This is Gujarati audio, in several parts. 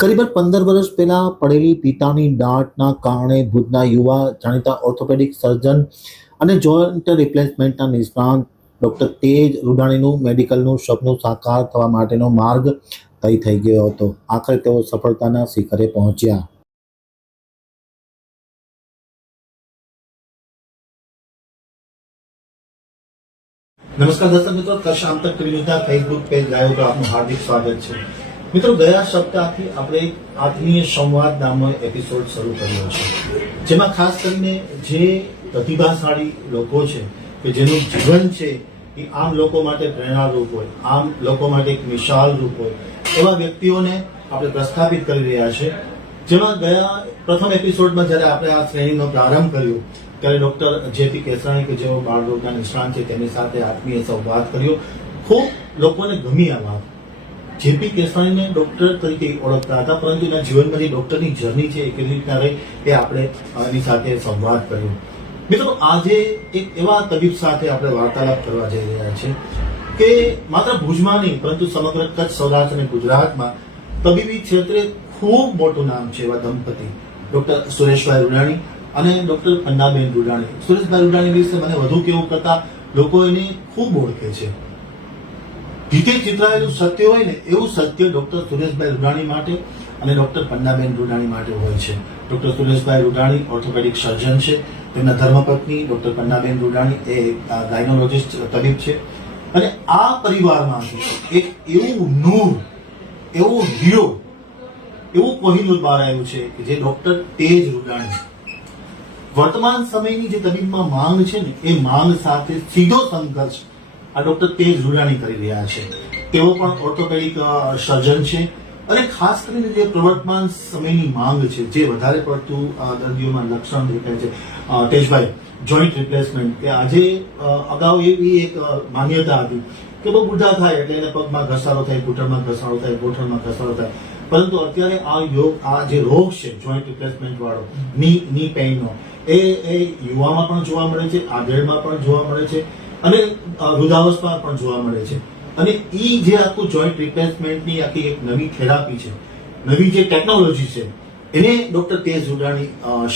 કરીબન 15 વર્ષ પહેલા પડેલી પિતાની દાટના કારણે ભુજના યુવા જાણીતા ઓર્થોપેડિક સર્જન અને જોઈન્ટ રિપ્લેસમેન્ટના નિષ્ણાત ડોક્ટર તેજ રૂડાણીનું મેડિકલનું સપનું સાકાર થવા માટેનો માર્ગ તય થઈ ગયો હતો. આખરે તેઓ સફળતાના શિખરે પહોંચ્યા. નમસ્કાર દર્શક મિત્રો, કશાંતક ટીવી ન્યૂઝના ફેસબુક પેજ લાઈવ પર આપનું હાર્દિક સ્વાગત છે. મિત્રો, ગયા સપ્તાહથી આપણે એક આત્મીય સંવાદ નામનો એપિસોડ શરૂ કર્યો છે, જેમાં ખાસ કરીને જે પ્રતિભાશાળી લોકો છે કે જેનું જીવન છે એ આમ લોકો માટે પ્રેરણારૂપ હોય, આમ લોકો માટે એક મિસાલરૂપ હોય, એવા વ્યક્તિઓને આપણે પ્રસ્થાપિત કરી રહ્યા છે. જેમાં ગયા પ્રથમ એપિસોડમાં જ્યારે આપણે આ શ્રેણીનો પ્રારંભ કર્યો ત્યારે ડોક્ટર જેપી કેસરાણી કે જેઓ બાળરોગના નિષ્ણાંત છે તેની સાથે આત્મીય સંવાદ કર્યો. ખૂબ લોકોને ગમી આ વાત. જેપી કેસરાણીને ડોક્ટર તરીકે ઓળખતા હતા, પરંતુ એના જીવનમાં જે ડોક્ટરની જર્ની છે એ કેવી રીતના રહી એ આપણે એની સાથે સંવાદ કર્યો. મિત્રો, આજે એક એવા તબીબ સાથે આપણે વાર્તાલાપ કરવા જઈ રહ્યા છે કે માત્ર ભુજમાં નહીં પરંતુ સમગ્ર કચ્છ, સૌરાષ્ટ્ર અને ગુજરાતમાં તબીબી ક્ષેત્રે ખૂબ મોટું નામ છે એવા દંપતી ડોક્ટર સુરેશભાઈ રૂડાણી અને ડોક્ટર પન્નાબેન રૂડાણી. સુરેશભાઈ રૂડાણી વિશે મને વધુ કેવું કરતા લોકો એને ખૂબ ઓળખે છે. ભીતે ચિતરાયેલું સત્ય હોય ને એવું સત્ય ડોક્ટર સુરેશભાઈ રૂડાણી માટે અને ડોક્ટર પન્નાબેન રૂડાણી માટે હોય છે. ડોક્ટર સુરેશભાઈ રૂડાણી ઓર્થોપેડિક સર્જન છે. તેમના ધર્મપત્ની ડોક્ટર પન્નાબેન રૂડાણી એ ગાયનોલોજીસ્ટ તબીબ છે. અને આ પરિવારમાંથી એક એવું નૂર, એવું હીરો, એવું કોહિનૂર બહાર આવ્યું છે કે જે ડોક્ટર તેજ રૂડાણી. વર્તમાન સમયની જે તબીબમાં માંગ છે ને એ માંગ સાથે સીધો સંઘર્ષ આ ડોક્ટર તેજ રૂડાણી કરી રહ્યા છે. તેઓ પણ ઓર્થોપેડિક સર્જન છે અને ખાસ કરીને જે પ્રવર્તમાન સમયની માંગ છે, જે વધારે પડતું દર્દીઓમાં લક્ષણ દેખાય છે, તેજભાઈ, જોઈન્ટ રિપ્લેસમેન્ટ. કે આજે અગાઉ એવી એક માન્યતા હતી કે બહુ બુઢા થાય એટલે એને પગમાં ઘસારો થાય, ઘૂંટણમાં ઘસારો થાય, ગોઠણમાં ઘસારો થાય. પરંતુ અત્યારે આ જે રોગ છે જોઈન્ટ રિપ્લેસમેન્ટ વાળો, ની પેઇનનો, એ યુવામાં પણ જોવા મળે છે, આધેડમાં પણ જોવા મળે છે અને વૃદ્ધાવસ્થામાં પણ જોવા મળે છે. અને એ જે આખું જોઈન્ટ રિપ્લેસમેન્ટની આખી એક નવી થેરાપી છે, નવી જે ટેકનોલોજી છે, એને ડોક્ટર તેજ રૂડાણી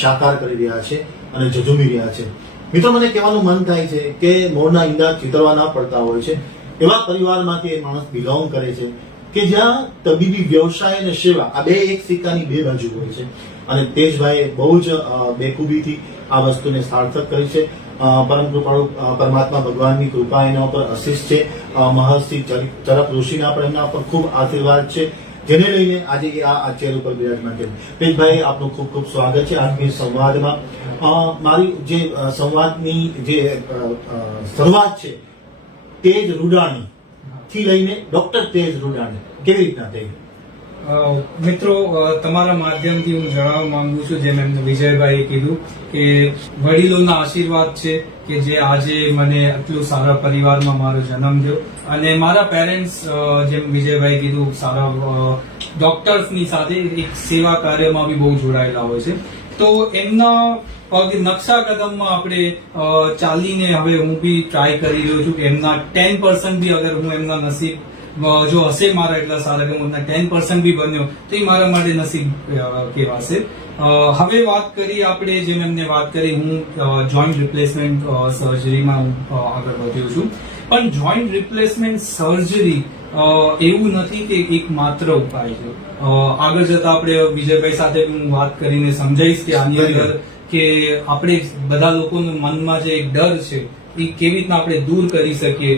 સાકાર કરી રહ્યા છે અને ઝઝૂમી રહ્યા છે. મિત્રો, મને કહેવાનું મન થાય છે કે મોરના ઈંડા ચિતરવા ના પડતા હોય છે. એવા પરિવારમાંથી એ માણસ બિલોંગ કરે છે કે જ્યાં તબીબી વ્યવસાય અને સેવા આ બે એક સિક્કાની બે બાજુ હોય છે. અને તેજભાઈએ બહુ જ બેખૂબીથી આ વસ્તુને સાર્થક કરી છે. પરમ કૃપાળુ પરમાત્મા ભગવાનની કૃપા એના ઉપર આશીષ છે. મહર્ષિ ચરક ઋષિના પણ એમના ઉપર ખૂબ આશીર્વાદ છે, જેને લઈને આજે આ ચેર ઉપર બિરાજમાન છે. તેજભાઈ, આપનું ખૂબ ખૂબ સ્વાગત છે આજની સંવાદમાં. મારી જે સંવાદની જે શરૂઆત છે તેજ રૂડાણી થી લઈને ડોક્ટર તેજ રૂડાણી કેવી રીતના થઈ? મિત્રો, તમારા માધ્યમથી હું જણાવવા માંગુ છું, જેમ એમને વિજયભાઈએ કીધું કે વડીલોના આશીર્વાદ છે કે જે આજે મને આટલું સારા પરિવારમાં મારો જન્મ થયો. અને મારા પેરેન્ટ્સ, જેમ વિજયભાઈ કીધું, સારા ડોક્ટર્સની સાથે એક સેવા કાર્યમાં બી બહુ જોડાયેલા હોય છે. તો એમના પગ નકશા કદમમાં આપણે ચાલીને હવે હું બી ટ્રાય કરી રહ્યો છું કે એમના 10% બી અગર હું એમના નસીબ જો હશે મારા એટલા સારા કે હું 10% બી બન્યો તો એ મારા માટે નસીબ કહેવાશે. હવે વાત કરી આપણે, જેમ એમને વાત કરી, હું જોઈન્ટ રિપ્લેસમેન્ટ સર્જરીમાં આગળ વધ્યો છું. પણ જોઈન્ટ રિપ્લેસમેન્ટ સર્જરી એવું નથી કે એક માત્ર ઉપાય છે. આગળ જતા આપણે વિજયભાઈ સાથે હું વાત કરીને સમજાવીશ કે આની અંદર કે આપણે બધા લોકોના મનમાં જે એક ડર છે એ કેવી રીતના આપણે દૂર કરી શકીએ,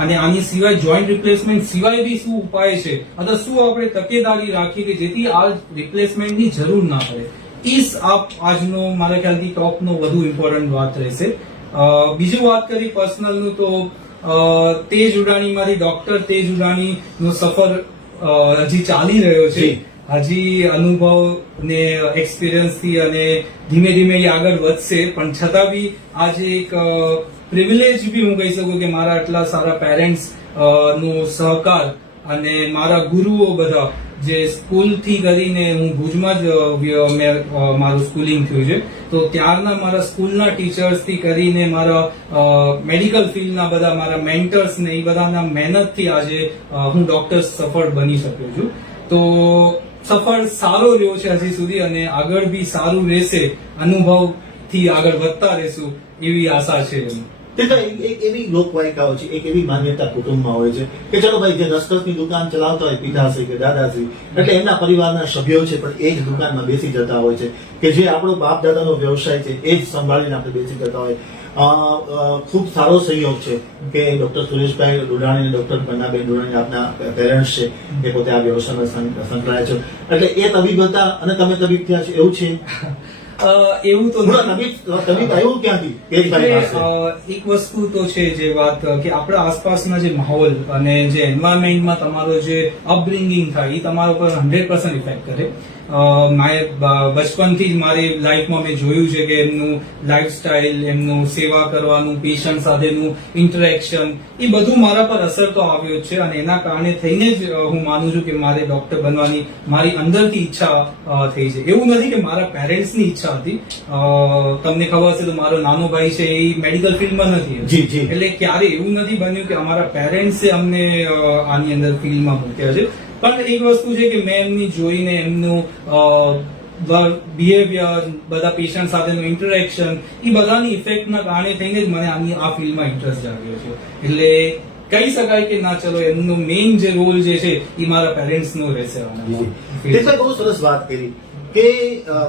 અને આની સિવાય જોઈન્ટ રિપ્લેસમેન્ટ સિવાય બી શું ઉપાય છે અથવા શું આપણે તકેદારી રાખીએ કે જેથી આ રિપ્લેસમેન્ટની જરૂર ના પડે. આજનો મારા ખ્યાલથી ટોપનો વધુ ઇમ્પોર્ટન્ટ વાત રહેશે. બીજું વાત કરી પર્સનલનું, તો તેજ રૂડાણીમાંથી ડોક્ટર તેજ રૂડાણીનો સફર હજી ચાલી રહ્યો છે. હજી અનુભવ ને એક્સપિરિયન્સ થી અને ધીમે ધીમે એ આગળ વધશે. પણ છતાં બી આજે એક પ્રિવિલેજ બી હું કહી શકું કે મારા આટલા સારા પેરેન્ટ્સ નો સહકાર અને મારા ગુરુઓ બધા જે સ્કૂલથી કરીને હું ભુજમાં જ મારું સ્કૂલિંગ થયું છે, તો ત્યારના મારા સ્કૂલના ટીચર્સથી કરીને મારા મેડિકલ ફિલ્ડના બધા મારા મેન્ટર્સ ને એ બધાના મહેનતથી આજે હું ડોક્ટર સફળ બની શક્યો છું. તો સફળ સારો રહ્યો છે હજી સુધી અને આગળ બી સારું રહેશે, અનુભવથી આગળ વધતા રહેશું એવી આશા છે. એક એવી લોકવાયકાઓ છે, એક એવી માન્યતા કુટુંબમાં હોય છે કે ચલો ભાઈ જે રસકસની દુકાન ચલાવતા હોય પિતાશ્રી કે દાદાશ્રી એટલે એમના પરિવારના સભ્યો છે પણ એ જ દુકાનમાં બેસી જતા હોય છે કે જે આપણો બાપ દાદાનો વ્યવસાય છે એ જ સંભાળીને આપણે બેસી જતા હોય. ખૂબ સારો સંયોગ છે કે ડોક્ટર સુરેશભાઈ ડોડાણી અને ડોક્ટર પન્નાબેન ડોડાણી આપના પેરેન્ટ્સ છે એ પોતે આ વ્યવસાયમાં સંકળાય છે એટલે એ તબીબ હતા અને તમે તબીબ થયા છે એવું છે? એવું તો તબીબ આવ્યું ક્યાંથી? એક વસ્તુ તો છે જે વાત કે આપણા આસપાસના જે માહોલ અને જે એન્વાયરમેન્ટમાં તમારો જે અપબ્રિંગિંગ થાય એ તમારા ઉપર 100% ઇફેક્ટ કરે. બચપનથી જ મારી લાઈફમાં મેં જોયું છે કે એમનું લાઈફસ્ટાઈલ, એમનું સેવા કરવાનું, પેશન્ટ સાથેનું ઇન્ટરેક્શન એ બધું મારા પર અસર તો આવ્યો જ છે અને એના કારણે થઈને જ હું માનું છું કે મારે ડોક્ટર બનવાની મારી અંદરથી ઈચ્છા થઈ છે. એવું નથી કે મારા પેરેન્ટ્સની ઈચ્છા હતી. તમને ખબર હશે તો મારો નાનો ભાઈ છે એ મેડિકલ ફિલ્ડમાં નથી, એટલે ક્યારે એવું નથી બન્યું કે અમારા પેરેન્ટ્સે અમને આની અંદર ફિલ્ડમાં મૂક્યા છે. પણ એક વસ્તુ છે કે મેં એમની જોઈને એમનું બિહેવિયર, બધા પેશન્ટ સાથેનું ઇન્ટરેક્શન એ બધાની ઇફેક્ટના કારણે થઈને જ મને આ ફિલ્ડમાં ઇન્ટરેસ્ટ જાગ્યો છે. એટલે કહી શકાય કે ના ચલો એમનો મેઇન જે રોલ જે છે એ મારા પેરેન્ટ્સનો રહેશે. બહુ સરસ વાત કરી કે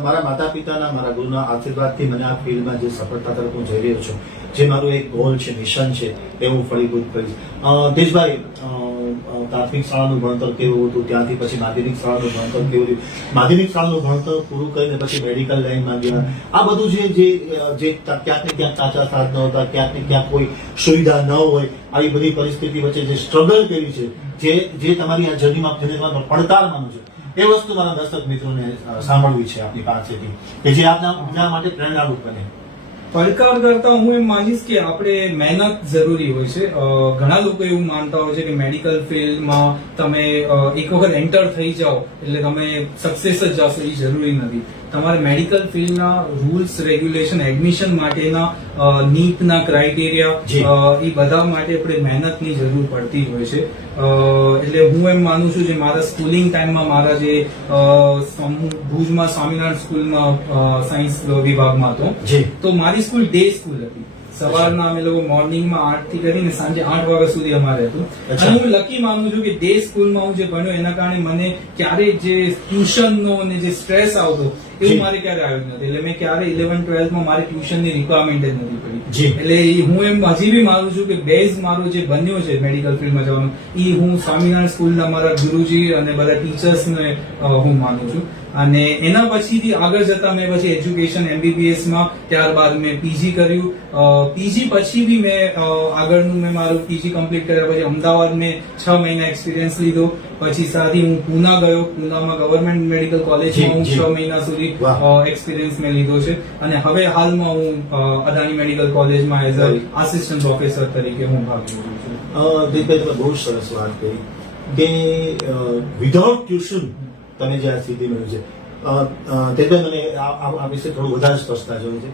મારા માતા પિતાના, મારા ગુરુના આશીર્વાદથી મને આ ફિલ્ડમાં જે સફળતા તરફ હું જઈ રહ્યો છું, જે મારું એક ગોલ છે, મિશન છે, એ હું ફળીભૂત કરીશ. તેજભાઈ, પ્રાથમિક શાળાનું ભણતર કેવું હતું, ત્યાંથી પછી માધ્યમિક શાળાનું ભણતર કેવું હતું, માધ્યમિક શાળાનું ભણતર પૂરું કરીને પછી મેડિકલ લાઈનમાં ગયા. આ બધું જે ક્યાંક ને ક્યાંક કાચા સાધનો હતા, ક્યાંક ને ક્યાંક કોઈ સુવિધા ન હોય, આવી બધી પરિસ્થિતિ વચ્ચે જે સ્ટ્રગલ કરી છે, જે તમારી આ જર્નીમાં પડકાર માનું છે, એ વસ્તુ મારા દર્શક મિત્રોને સાંભળવી છે આપની પાસેથી કે જે આપના માટે પ્રેરણારૂપ બને. પડકાર કરતા હું એમ માનીશ કે આપણે મહેનત જરૂરી હોય છે. ઘણા લોકો એવું માનતા હોય છે કે મેડિકલ ફિલ્ડમાં તમે એક વખત એન્ટર થઈ જાઓ એટલે તમે સક્સેસ જ જાશો, એ જરૂરી નથી. તમારે મેડિકલ ફિલ્ડના રૂલ્સ, રેગ્યુલેશન, એડમિશન માટેના નીટના ક્રાઇટેરિયા એ બધા માટે આપણે મહેનતની જરૂર પડતી હોય છે. એટલે હું એમ માનું છું જે મારા સ્કૂલિંગ ટાઈમમાં મારા જે ભુજમાં સ્વામિનારાયણ સ્કૂલમાં સાયન્સ વિભાગમાં હતો, તો મારી સ્કૂલ ડે સ્કૂલ હતી. સવારના અમે લોકો મોર્નિંગમાં 8 થી કરીને સાંજે 8 વાગ્યા સુધી અમારે હતું. અને હું લકી માનું છું કે ડે સ્કૂલમાં હું જે ભણ્યો એના કારણે મને ક્યારેય જે ટ્યુશનનો અને જે સ્ટ્રેસ આવતો એવું મારે ક્યારે આવ્યું નથી. એટલે મેં ક્યારે 11-12માં મારી ટ્યુશનની રિક્વાયરમેન્ટ જ નથી પડી. એટલે હું એમ હજી બી માનું છું કે બેઝ મારો જે બન્યો છે મેડિકલ ફિલ્ડમાં જવાનો, એ હું સ્વામિનારાયણ સ્કૂલના મારા ગુરુજી અને બધા ટીચર્સને હું માનું છું. અને એના પછીથી આગળ જતા મેં પછી એજ્યુકેશન MBBS માં, ત્યારબાદ મેં પીજી કર્યું. પીજી પછી બી મેં આગળનું મેં મારું પીજી કમ્પ્લીટ કર્યા પછી અમદાવાદ મેં 6 મહિના એક્સપિરિયન્સ લીધો. પછી સાથે હું પૂના ગયો. પૂનામાં ગવર્મેન્ટ મેડિકલ કોલેજમાં હું 6 મહિના સુધી એક્સપિરિયન્સ મેં લીધો છે. અને હવે હાલમાં હું અદાણી મેડિકલ કોલેજમાં એઝ અ આસિસ્ટન્ટ પ્રોફેસર તરીકે હું ભાગ લઉં છું. દીપભાઈ, તમે બહુ સરસ વાત કરી કે વિધાઉટ ટ્યુશન તમે જે આ સ્થિતિ મેળવી છે. તેજભાઈ, મને આ વિશે થોડું વધારે સ્પષ્ટતા જોઈએ છે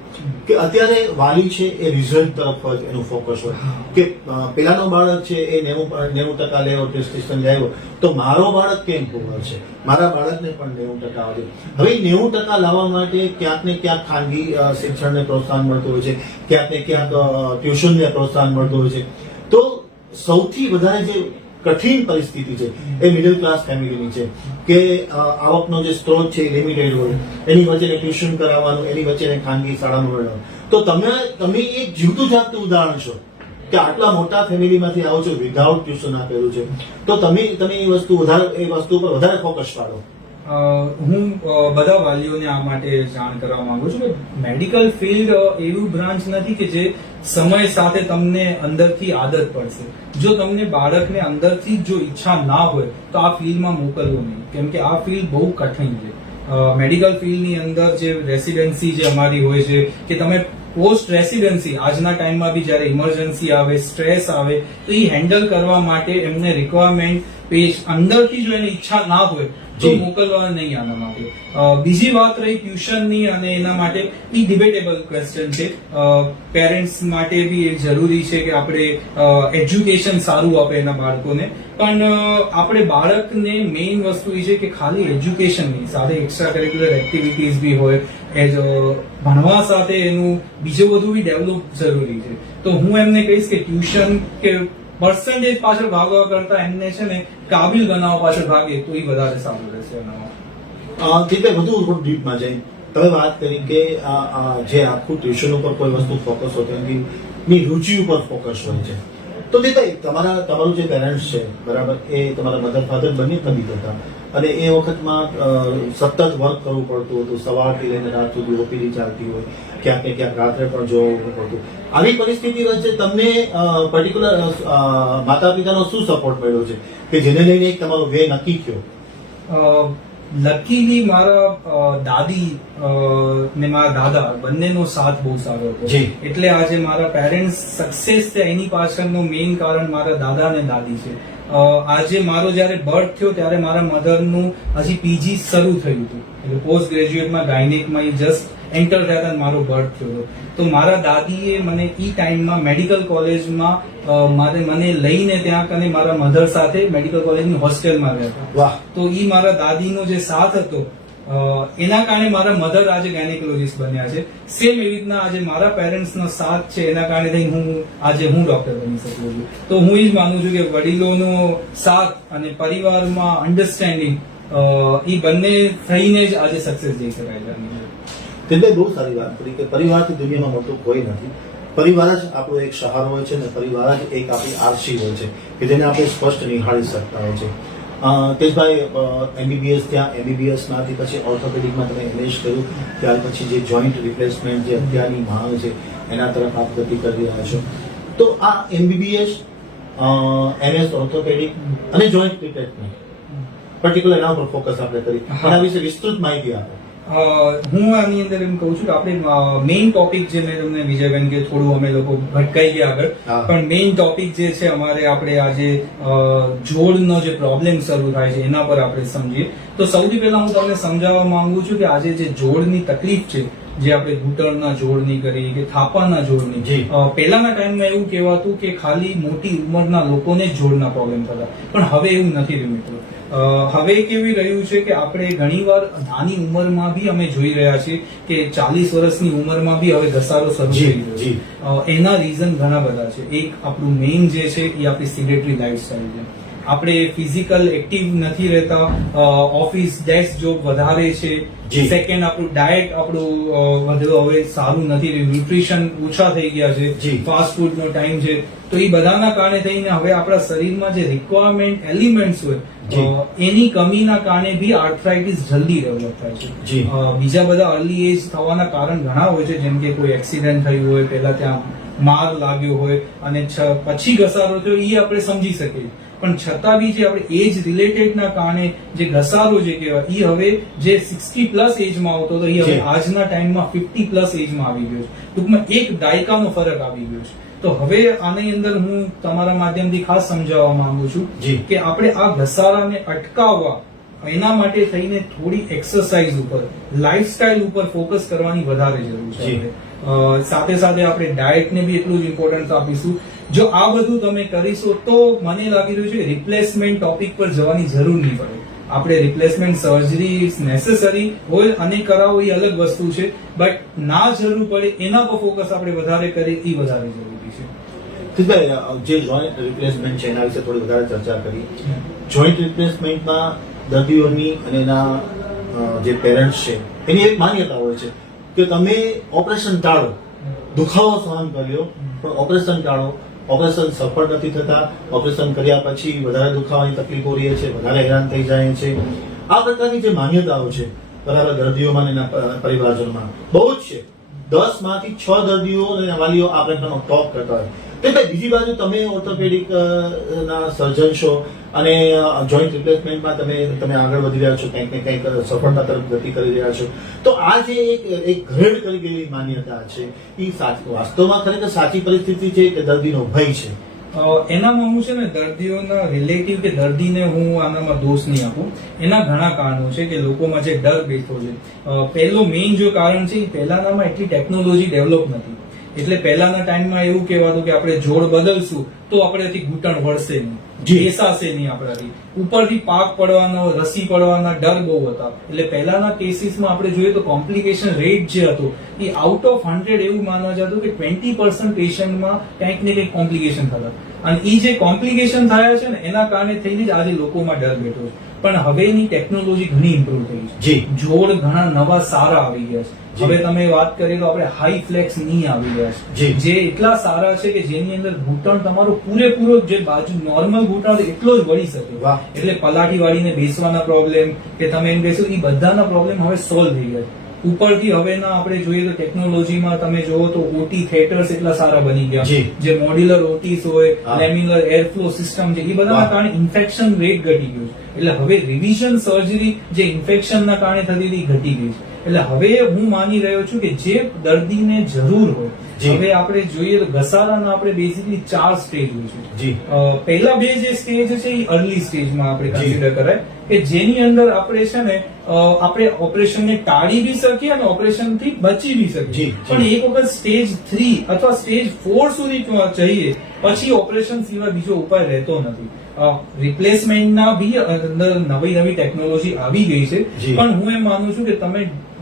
કે અત્યારે વાલી છે એ રિઝલ્ટ તરફ જ એનું ફોકસ હોય કે પેલાનો બાળક છે એ 90% લેવો, ટેસ્ટેસ્ટન લેવો, તો મારો બાળક કેમ ખબર છે, મારા બાળકને પણ 90% આવે. હવે 90% લાવવા માટે ક્યાંક ને ક્યાંક ખાનગી શિક્ષણને પ્રોત્સાહન મળતું હોય છે, ક્યાંક ને ક્યાંક ટ્યુશનને પ્રોત્સાહન મળતું હોય છે. તો સૌથી વધારે જે કઠિન પરિસ્થિતિ છે એ મિડલ ક્લાસ ફેમિલીની છે કે આવકનો જે સ્ત્રોત છે એ લિમિટેડ હોય, એની વચ્ચે ટ્યુશન કરાવવાનું, એની વચ્ચે ખાનગી શાળામાં ભણવાનું. તો તમે એક જીવતું જાગતું ઉદાહરણ છો કે આટલા મોટા ફેમિલીમાંથી આવો છો, વિધાઉટ ટ્યુશન આપેલું છે, તો તમે એ વસ્તુ પર વધારે ફોકસ પાડો. હું બધા વાલીઓને આ માટે જાણ કરવા માંગુ છું કે મેડિકલ ફિલ્ડ એવું બ્રાન્ચ નથી કે જે સમય સાથે તમને અંદરથી આદત પડશે. જો તમને બાળકને અંદરથી જો ઈચ્છા ના હોય તો આ ફિલ્ડમાં મોકલવું નહીં, કેમ કે આ ફિલ્ડ બહુ કઠિન છે. મેડિકલ ફિલ્ડની અંદર જે રેસિડેન્સી જે અમારી હોય છે કે તમે પોસ્ટ રેસિડેન્સી આજના ટાઈમમાં બી જયારે ઇમરજન્સી આવે, સ્ટ્રેસ આવે, તો એ હેન્ડલ કરવા માટે એમને રિક્વાયરમેન્ટ અંદરથી જો એની ઈચ્છા ના હોય તો જી. મોકલવા નહીં આના માટે. બીજી વાત રહી ટ્યુશનની અને એના માટે એ ડિબેટેબલ ક્વેશ્ચન છે. પેરેન્ટ્સ માટે બી એ જરૂરી છે કે આપણે એજ્યુકેશન સારું આપે એના બાળકોને, પણ આપણે બાળકને મેઇન વસ્તુ એ છે કે ખાલી એજ્યુકેશન નહીં, સાથે એક્સ્ટ્રા કરિક્યુલર એક્ટિવિટીઝ બી હોય, ભણવા સાથે એનું બીજું બધું બી ડેવલપ જરૂરી છે. તો હું એમને કહીશ કે ટ્યુશન કે પર્સન્ટેજ પાછળ ભાગવા કરતા એમને છે ને કાબિલ બનાવવા પાછળ ભાગે તો એ વધારે સારું રહેશે એનામાં. દીપભાઈ વધુ ડીપમાં જઈ તમે વાત કરી કે જે આખું ટ્યુશન ઉપર કોઈ વસ્તુ ફોકસ હોતી નથી, ની રુચિ ઉપર ફોકસ હોય છે. તો દીપભાઈ તમારું જે પેરેન્ટ્સ છે બરાબર, એ તમારા મધર ફાધર બંને તબીબ હતા અને એ વખતમાં સતત વર્ક કરવું પડતું હતું, સવારથી લઈને રાત સુધી ઓપીડી ચાલતી હોય, ક્યાંક ને ક્યાંક રાત્રે પણ જોવું પડતું. આવી પરિસ્થિતિ વચ્ચે તમને પર્ટિક્યુલર માતા પિતાનો શું સપોર્ટ મળ્યો છે કે જેને લઈને એક તમારો વે નક્કી થયો? લકીલી મારા દાદી ને મારા દાદા બંનેનો સાથ બહુ સારો હતો. જી. એટલે આજે મારા પેરેન્ટ્સ સક્સેસ છે એની પાછળનું મેઇન કારણ મારા દાદા અને દાદી છે. આજે મારો જયારે બર્થ થયો ત્યારે મારા મધરનું હજી પીજી શરૂ થયું હતું, એટલે પોસ્ટ ગ્રેજ્યુએટમાં ગાયનેકમાં જસ્ટ એન્ટર થયા હતા અને મારો બર્થ થયો હતો. તો મારા દાદીએ મને ઈ ટાઈમમાં મેડિકલ કોલેજમાં મને લઈને ત્યાં કને મારા મધર સાથે મેડિકલ કોલેજની હોસ્ટેલમાં રહ્યા હતા. વાહ. તો ઈ મારા દાદીનો જે સાથ હતો એના કારણે મારા મધર આજે ગાયનેકોલોજીસ્ટ બન્યા છે. સેમ એવી રીતના આજે મારા પેરેન્ટ્સનો સાથ છે એના કારણે થઈ હું ડોક્ટર બની શકું છું. તો હું એ જ માનું છું કે વડીલોનો સાથ અને પરિવારમાં અન્ડરસ્ટેન્ડિંગ એ બંને થઈને જ આજે સક્સેસ જઈ શકાય છે. એટલે બહુ સારી વાત કરી કે પરિવારથી દુનિયામાં મોટું કોઈ નથી. પરિવાર જ આપણો એક સહારો હોય છે ને પરિવાર જ એક આપણી આરસી હોય છે કે જેને આપણે સ્પષ્ટ નિહાળી શકતા હોય છે. તેજભાઈ એમબીબીએસ ત્યાં એમબીબીએસ માંથી પછી ઓર્થોપેડિકમાં તમે એમએસ કર્યું, ત્યાર પછી જે જોઈન્ટ રિપ્લેસમેન્ટ જે અત્યારની માંગ છે એના તરફ આપ ગતિ કરી રહ્યા છો. તો આ એમબીબીએસ, એમએસ ઓર્થોપેડિક અને જોઈન્ટ રિપ્લેસમેન્ટ પર્ટિક્યુલર એના ઉપર ફોકસ આપણે કરી, એના વિશે વિસ્તૃત માહિતી આપો. હું આની અંદર એમ કહું છું કે આપણે મેઇન ટોપિક જે મેં તમને વિજયબેન કે થોડું અમે લોકો ભટકાઈ ગયા આગળ, પણ મેઇન ટોપિક જે છે અમારે આપણે આજે જોડનો જે પ્રોબ્લેમ શરૂ થાય છે એના પર આપણે સમજીએ. તો સૌથી પહેલા હું તમને સમજાવવા માંગુ છું કે આજે જે જોડની તકલીફ છે, જે આપણે ઘૂંટણના જોડની કરી કે થાપાના જોડની, પહેલાના ટાઈમમાં એવું કહેવાતું કે ખાલી મોટી ઉંમરના લોકોને જ જોડના પ્રોબ્લેમ થતા, પણ હવે એવું નથી રહ્યું મિત્રો. હવે કેવી રહ્યું છે કે આપણે ઘણીવાર નાની ઉંમરમાં બી અમે જોઈ રહ્યા છીએ કે 40 વર્ષની ઉંમરમાં બી હવે ઘસારો શરૂ થઈ ગયો છે. એના રીઝન ઘણા બધા છે. એક આપણું મેઇન જે છે એ આપણી સિડેટરી લાઈફસ્ટાઈલ છે. આપણે ફિઝિકલ એક્ટિવ નથી રહેતા, ઓફિસ ડેસ્ક જોબ વધારે છે. સેકન્ડ આપણું ડાયટ આપણું હવે સારું નથી રહ્યું, ન્યુટ્રિશન ઓછા થઈ ગયા છે, ફાસ્ટ ફૂડ નો ટાઈમ છે. તો એ બધાના કારણે થઈને હવે આપણા શરીરમાં જે રિક્વાયરમેન્ટ એલિમેન્ટ્સ હોય એની કમીના કારણે બી આર્થરાઇટિસ જલ્દી ડેવલપ થાય છે. બીજા બધા અર્લી એજ થવાના કારણ ઘણા હોય છે, જેમ કે કોઈ એક્સિડન્ટ થયું હોય, પહેલા ત્યાં માર લાગ્યો હોય અને પછી ઘસારો થયો, એ આપણે સમજી શકીએ. પણ છતાં બી જે આપણે એજ રિલેટેડના કારણે જે ઘસારો જે કહેવાય એ હવે જે 60 પ્લસ એજમાં આવતો હતો એ હવે આજના ટાઈમમાં 50 પ્લસ એજમાં આવી ગયો છે. ટૂંકમાં એક દાયકાનો ફરક આવી ગયો છે. તો હવે આની અંદર હું તમારા માધ્યમથી ખાસ સમજાવવા માંગુ છું કે આપણે આ ઘસારાને અટકાવવા એના માટે થઈને થોડી એક્સરસાઇઝ ઉપર, લાઈફસ્ટાઈલ ઉપર ફોકસ કરવાની વધારે જરૂર છે. સાથે સાથે આપણે ડાયટને બી એટલું જ ઇમ્પોર્ટન્સ આપીશું. જો આ બધું તમે કરીશો તો મને લાગી રહ્યું છે કે રિપ્લેસમેન્ટ ટોપિક પર જવાની જરૂર નહીં પડે. આપણે રિપ્લેસમેન્ટ સર્જરી નેસેસરી હોય અને કરાવો એ અલગ વસ્તુ છે, બટ ના જરૂર પડે એના પર ફોકસ આપણે વધારે કરીએ એ વધારે જરૂરી છે. જે જોઈન્ટ રિપ્લેસમેન્ટ છે એના વિશે થોડી વધારે ચર્ચા કરી. જોઈન્ટ રિપ્લેસમેન્ટમાં દર્દીઓની અને એના જે પેરેન્ટ્સ છે એની એક માન્યતા હોય છે કે તમે ઓપરેશન ટાળો, દુખાવો સહન કર્યો પણ ઓપરેશન ટાળો, ઓપરેશન સફળ નથી થતા, ઓપરેશન કર્યા પછી વધારે દુખાવાની તકલીફો રહે છે, વધારે હેરાન થઈ જાય છે. આ પ્રકારની જે માન્યતાઓ છે બરાબર દર્દીઓમાં અને એના પરિવારજનોમાં બહુ જ છે. 10 માંથી 6 દર્દીઓ અને વાલીઓ આ પ્રકારનો ટોક કરતા હોય. એટલે બીજી બાજુ તમે ઓર્થોપેડિક ના સર્જન છો અને જોઈન્ટ રિપ્લેસમેન્ટમાં તમે આગળ વધી રહ્યા છો, કંઈક ને કંઈક સફળતા તરફ ગતિ કરી રહ્યા છો. તો આ જે એક ઘરેડ કરી ગયેલી માન્યતા છે એ વાસ્તવમાં ખરેખર સાચી પરિસ્થિતિ છે કે દર્દીનો ભય છે? એનામાં હું છે ને દર્દીઓના રિલેટિવ કે દર્દીને હું આનામાં દોષ નહીં આપું. એના ઘણા કારણો છે કે લોકોમાં જે ડર બેઠો છે. પહેલું મેઇન જો કારણ છે, પહેલાનામાં એટલી ટેકનોલોજી ડેવલપ નથી. એટલે પહેલાના ટાઈમમાં એવું કહેવાતું કે આપણે જોડ બદલશું તો આપણેથી ઘૂંટણ વળશે નહીં, બેસાશે નહીં આપણાથી, ઉપરથી પાક પડવાનો, રસી પડવાના ડર બહુ હતા. એટલે પહેલાના કેસીસમાં આપણે જોઈએ તો કોમ્પ્લિકેશન રેટ જે હતો એ આઉટ ઓફ 100 એવું માનવા જતું કે 20% પેશન્ટમાં કંઈક ને કંઈક કોમ્પ્લિકેશન થતા. અને એ જે કોમ્પ્લિકેશન થયા છે ને એના કારણે થઈને જ આજે લોકોમાં ડર બેઠો છે. પણ હવેની ટેકનોલોજી ઘણી ઇમ્પ્રુવ થઈ છે. જોડ ઘણા નવા સારા આવી ગયા છે. હવે તમે વાત કરીએ તો આપણે હાઈ ફ્લેક્સ ની આવી ગયા છે, જે એટલા સારા છે કે જેની અંદર ઘૂંટણ તમારો પૂરેપૂરો જે બાજુ નોર્મલ ઘૂંટણ એટલો જ વળી શકે. એટલે પલાઠી વાળીને બેસવાના પ્રોબ્લેમ કે તમે એમ બેસો એ બધાના પ્રોબ્લેમ હવે સોલ્વ થઈ ગયા. ઉપરથી હવેના આપણે જોઈએ તો ટેકનોલોજીમાં તમે જોવો તો ઓટી થિયેટર્સ એટલા સારા બની ગયા, જે મોડ્યુલર ઓટીસ હોય, લેમિનર એરફ્લો સિસ્ટમ છે, એ બધાના કારણે ઇન્ફેક્શન રેટ ઘટી ગયું છે. એટલે હવે રિવિઝન સર્જરી જે ઇન્ફેક્શનના કારણે થતી હતી ઘટી ગઈ છે. એટલે હવે હું માની રહ્યો છું કે જે દર્દીને જરૂર હોય, હવે આપણે જોઈએ તો ઘસારાના આપણે બેઝિકલી 4 સ્ટેજ હોય છે. પહેલા 2 જે સ્ટેજ છે એ અર્લી સ્ટેજમાં આપણે કન્સિડર કરાય કે જેની અંદર આપણે છે ને આપણે ઓપરેશનને ટાળી બી શકીએ અને ઓપરેશન થી બચી બી શકીએ. પણ એક વખત સ્ટેજ 3 અથવા સ્ટેજ 4 સુધી જઈએ પછી ઓપરેશન સિવાય બીજો ઉપાય રહેતો નથી. રિપ્લેસમેન્ટના બી અંદર નવી ટેકનોલોજી આવી ગઈ છે. પણ હું એમ માનું છું કે તમે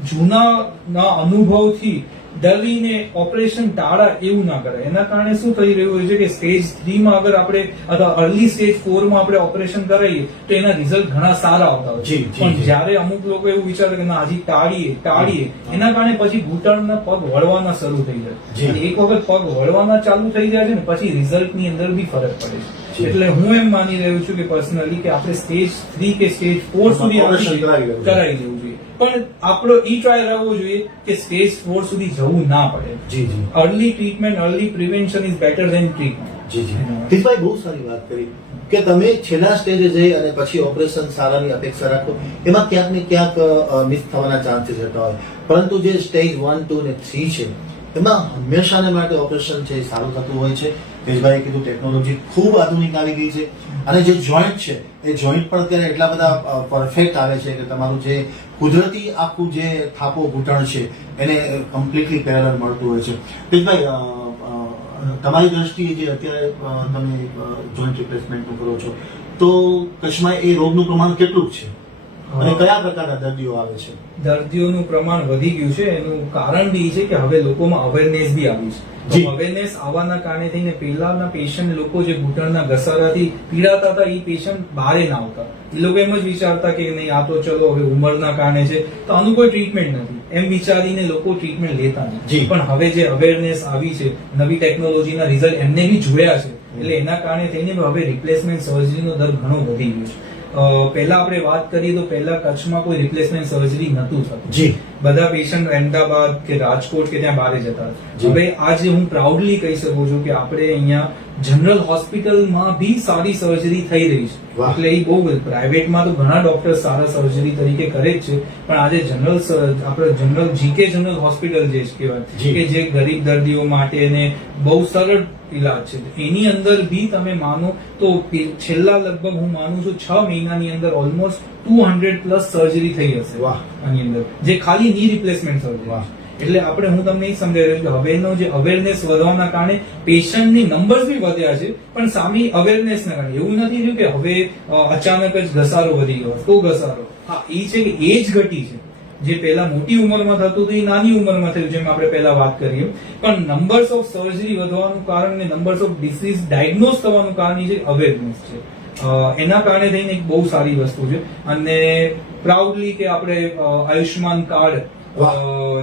જૂના અનુભવથી ડરીને ઓપરેશન ટાળા એવું ના કરે. એના કારણે શું થઈ રહ્યું હોય છે કે સ્ટેજ 3 માં અગર આપણે અથવા અર્લી સ્ટેજ 4 માં આપણે ઓપરેશન કરાવીએ તો એના રિઝલ્ટ ઘણા સારા આવતા હોય છે. પણ જ્યારે અમુક લોકો એવું વિચારે કે ના હજી ટાળીએ એના કારણે પછી ઘૂંટણના પગ વળવાના શરૂ થઈ જાય. અને એક વખત પગ વળવાના ચાલુ થઈ જાય છે ને પછી રિઝલ્ટની અંદર બી ફરક પડે છે. એટલે હું એમ માની રહ્યો છું કે પર્સનલી કે આપણે સ્ટેજ 3 કે સ્ટેજ 4 સુધી ઓપરેશન કરાવી લેવું જોઈએ. પણ આપણો ઈ ટ્રાય રહેવો જોઈએ કે સ્ટેજ 4 સુધી જવું ના પડે. Early treatment, early prevention is better than treatment. તીર્થભાઈ બહુ સારી વાત કરી કે તમે છેલ્લા સ્ટેજે જઈ અને પછી ઓપરેશન સારાની અપેક્ષા રાખો, એમાં ક્યાંક ને ક્યાંક મિસ થવાના ચાન્સીસ રહેતા હોય. પરંતુ જે સ્ટેજ 1, 2 ને 3 છે એમાં હંમેશાને માટે ઓપરેશન છે સારું થતું હોય છે. તેજભાઈએ કીધું ટેકનોલોજી ખૂબ આધુનિક આવી ગઈ છે અને જે જોઈન્ટ છે એ જોઈન્ટ પણ અત્યારે એટલા બધા પરફેક્ટ આવે છે કે તમારું જે કુદરતી આખું જે થાપો ઘૂંટણ છે એને કમ્પ્લીટલી પેરેલલ મળતું હોય છે. તેજભાઈ, તમારી દ્રષ્ટિએ જે અત્યારે તમે જોઈન્ટ રિપ્લેસમેન્ટનું કરો છો તો કચ્છમાં એ રોગનું પ્રમાણ કેટલું છે અને કયા પ્રકારના દર્દીઓ આવે છે? દર્દીઓનું પ્રમાણ વધી ગયું છે. એનું કારણ બી છે કે હવે લોકોમાં અવેરનેસ બી આવી છે. અવેરનેસ આવવાના કારણે થઈને પહેલાના પેશન્ટ લોકો જે ઘૂંટણના ઘસારાથી પીડાતા હતા એ પેશન્ટ બહાર ના આવતા. એ લોકો એમ જ વિચારતા કે નહીં આ તો ચલો હવે ઉંમરના કારણે છે તો આનું કોઈ ટ્રીટમેન્ટ નથી એમ વિચારીને લોકો ટ્રીટમેન્ટ લેતા નથી. પણ હવે જે અવેરનેસ આવી છે, નવી ટેકનોલોજીના રિઝલ્ટ એમને બી જોયા છે, એટલે એના કારણે થઈને હવે રિપ્લેસમેન્ટ સર્જરીનો દર ઘણો વધી ગયો છે. પહેલા આપણે વાત કરીએ તો પહેલા કચ્છમાં કોઈ રિપ્લેસમેન્ટ સર્જરી નતું થતું. બધા પેશન્ટ અમદાવાદ કે રાજકોટ કે ત્યાં બહાર જતા. હવે આજે હું પ્રાઉડલી કહી શકું છું કે આપણે અહીંયા જનરલ હોસ્પિટલમાં બી સારી સર્જરી થઈ રહી છે. એટલે એ બહુ પ્રાઇવેટમાં તો ઘણા ડોક્ટર સારા સર્જરી તરીકે કરે જ છે, પણ આજે આપણે જીકે જનરલ હોસ્પિટલ જે કહેવાય કે જે ગરીબ દર્દીઓ માટે બહુ સરળ ઇલાજ છે, એની અંદર બી તમે માનો તો છેલ્લા લગભગ હું માનું છું 6 મહિનાની અંદર ઓલમોસ્ટ 200+ સર્જરી થઈ હશે આની અંદર, જે ખાલી ની રિપ્લેસમેન્ટ સર્જરી. એટલે આપણે હું તમને એ સમજાવી રહ્યો છું કે હવેનો જે અવેરનેસ વધવાના કારણે પેશન્ટની નંબર્સ બી વધ્યા છે, પણ સામે અવેરનેસના કારણે એવું નથી થયું કે હવે અચાનક જ ઘસારો વધી ગયો. તો ઘસારો હા એ છે કે એજ ઘટી છે. જે પહેલા મોટી ઉંમરમાં થતું હતું એ નાની ઉંમરમાં થયું, જેમ આપણે પહેલા વાત કરીએ. પણ નંબર્સ ઓફ સર્જરી વધવાનું કારણ ને નંબર્સ ઓફ ડિસીઝ ડાયગ્નોઝ થવાનું કારણ છે અવેરનેસ છે. એના કારણે થઈને એક બહુ સારી વસ્તુ છે. અને પ્રાઉડલી કે આપણે આયુષ્માન કાર્ડ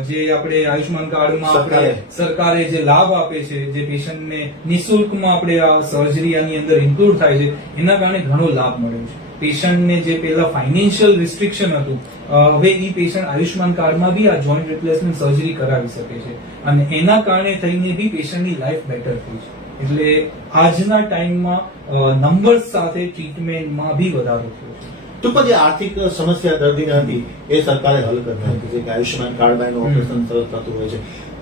જે આપણે આયુષ્માન કાર્ડમાં આપણે સરકારે જે લાભ આપે છે, જે પેશન્ટને નિઃશુલ્કમાં આપણે આ સર્જરી આની અંદર ઇન્ક્લુડ થાય છે, એના કારણે ઘણો લાભ મળ્યો છે. પેશન્ટને જે પેલા ફાઇનાન્શિયલ રિસ્ટ્રિક્શન હતું, હવે એ પેશન્ટ આયુષ્માન કાર્ડમાં બી આ જોઈન્ટ રિપ્લેસમેન્ટ સર્જરી કરાવી શકે છે અને એના કારણે થઈને બી પેશન્ટની લાઈફ બેટર થઈ છે. એટલે આજના ટાઈમમાં નંબર્સ સાથે ટ્રીટમેન્ટમાં બી વધારો થયો છે. ટૂંકમાં જે આર્થિક સમસ્યા દર્દીને હતી એ સરકારે હલ કરી નાખી છે કે આયુષ્યમાન કાર્ડમાં એનું ઓપરેશન સરસ થતું હોય છે.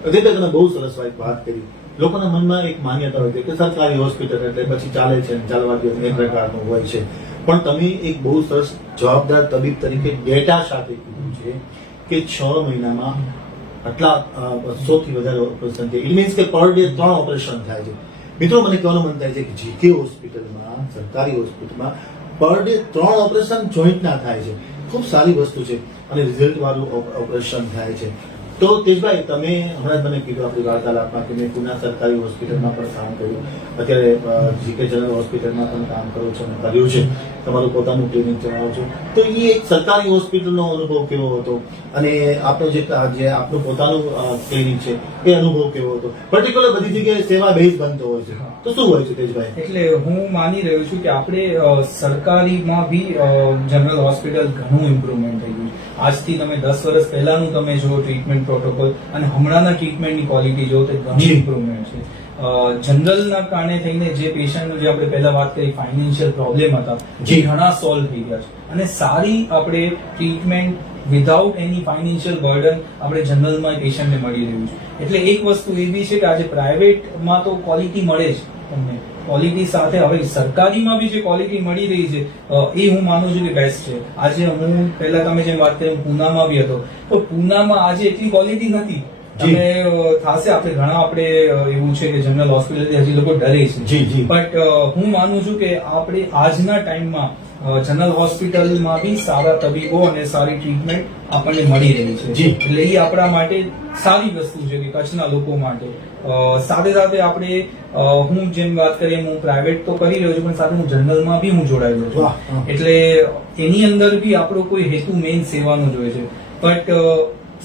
એટલે તમે બહુ સરસ વાત કરી. લોકોના મનમાં એક માન્યતા હોય છે કે સરકારી હોસ્પિટલ એટલે પછી ચાલે છે ને ચાલવા દો એ પ્રકારનું હોય છે. પણ તમે એક બહુ સરસ જવાબદાર તબીબ તરીકે ડેટા સાથે કીધું છે કે 6 મહિનામાં આટલા 100 થી વધારે ઓપરેશન છે. ઇટ મીન્સ કે પર ડે 3 ઓપરેશન થાય છે. મિત્રો મને કહેવાનું મન થાય છે કે જીકે હોસ્પિટલમાં, સરકારી હોસ્પિટલમાં પર ડે 3 ઓપરેશન જોઈન્ટના થાય છે. ખૂબ સારી વસ્તુ છે અને રિઝલ્ટ વાળું ઓપરેશન થાય છે. તો તેજભાઈ, તમે હમણાં જ મને કીધું આપણી વાર્તાલાપમાં કે મેં પુના સરકારી હોસ્પિટલમાં પણ કામ કર્યું, અત્યારે જીકે જનરલ હોસ્પિટલમાં પણ કામ કરું છું અને કર્યું છે, તમારું પોતાનું ક્લિનિક ચલાવો છો. તો એ એક સરકારી હોસ્પિટલનો અનુભવ કેવો હતો અને આપણો જે આપણું પોતાનું ક્લિનિક છે એ અનુભવ કેવો હતો? પર્ટિક્યુલર બધી જગ્યાએ સેવા બેઝ બનતો હોય છે, તો શું હોય છે તેજભાઈ? એટલે હું માની રહ્યો છું કે આપણે સરકારીમાં બી જનરલ હોસ્પિટલ ઘણું ઇમ્પ્રુવમેન્ટ થઈ ગયું. આજથી તમે 10 વર્ષ પહેલાનું તમે જો ટ્રીટમેન્ટ પ્રોટોકોલ અને હમણાંના ટ્રીટમેન્ટની ક્વોલિટી જો તો ઘણી ઇમ્પ્રુવમેન્ટ છે. જનરલના કારણે થઈને જે પેશન્ટનું જે આપણે પહેલા વાત કરી ફાઇનાન્શિયલ પ્રોબ્લેમ હતા જે ઘણા સોલ્વ થઈ ગયા છે અને સારી આપણે ટ્રીટમેન્ટ વિધાઉટ એની ફાઇનાન્શિયલ બર્ડન આપણે જનરલમાં પેશન્ટને મળી રહ્યું છે. એટલે એક વસ્તુ એવી છે કે આજે પ્રાઇવેટમાં તો ક્વોલિટી મળે જ તમને, ક્વોલિટી સાથે હવે સરકારીમાં બી જે ક્વોલિટી મળી રહી છે એ હું માનું છું કે બેસ્ટ છે. આજે હું પહેલા તમે જેમ વાત કરી પૂનામાં બી હતો, તો પૂનામાં આજે એટલી ક્વોલિટી નથી. તમે થશે આપણે ઘણા આપણે એવું છે કે જનરલ હોસ્પિટલ હજી લોકો ડરે છે, બટ હું માનું છું કે આપણે આજના ટાઈમમાં જનરલ હોસ્પિટલમાં બી સારા તબીબો અને સારી ટ્રીટમેન્ટ આપણને મળી રહી છે. એટલે એ આપણા માટે સારી વસ્તુ છે કે કચ્છના લોકો માટે. સાથે સાથે આપણે હું જેમ વાત કરીએ હું પ્રાઇવેટ તો કરી રહ્યો છું પણ સાથે હું જનરલમાં બી હું જોડાયેલો છું. એટલે એની અંદર બી આપણો કોઈ હેતુ મેઇન સેવાનો જ હોય છે, બટ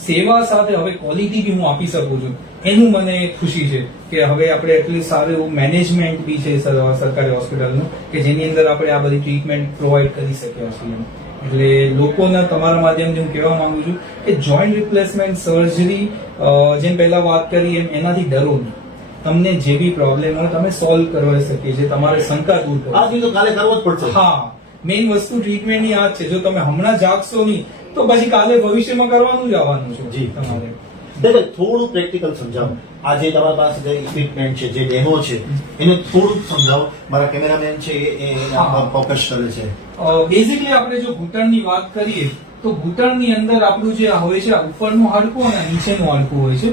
સેવા સાથે હવે ક્વોલિટી બી હું આપી શકું છું એનું મને ખુશી છે કે હવે આપણે એટલું સારું એવું મેનેજમેન્ટ બી છે સરકારી હોસ્પિટલનું કે જેની અંદર આપણે આ બધી ટ્રીટમેન્ટ પ્રોવાઈડ કરી શક્યા છીએ. એટલે લોકોના તમારા માધ્યમથી હું કહેવા માંગુ છું કે જોઈન્ટ રિપ્લેસમેન્ટ સર્જરી જેમ પહેલા વાત કરી એમ એનાથી ડરો નહીં. તમને જે બી પ્રોબ્લેમ હોય તમે સોલ્વ કરવા શકીએ છીએ, તમારે શંકા દૂર કરો. આ તો કાલે કરવો જ પડશે. હા, મેઇન વસ્તુ ટ્રીટમેન્ટની આ જ છે. જો તમે હમણાં જાગશો નહીં તો પછી કાલે ભવિષ્યમાં કરવાનું જ આવવાનું છે તમારે. થોડું પ્રેક્ટિકલ સમજાવો. આ જે તમારી પાસે જે ઇક્વિપમેન્ટ છે, જે ડેમો છે, એને થોડું સમજાવો. મારા કેમેરામેન છે એ ફોકસ કરે છે. બેઝિકલી આપણે જો ઘૂંટણની વાત કરીએ તો ઘૂંટણની અંદર આપણું જે હોય છે ઉપરનું હાડકું અને નીચેનું હાડકું હોય છે.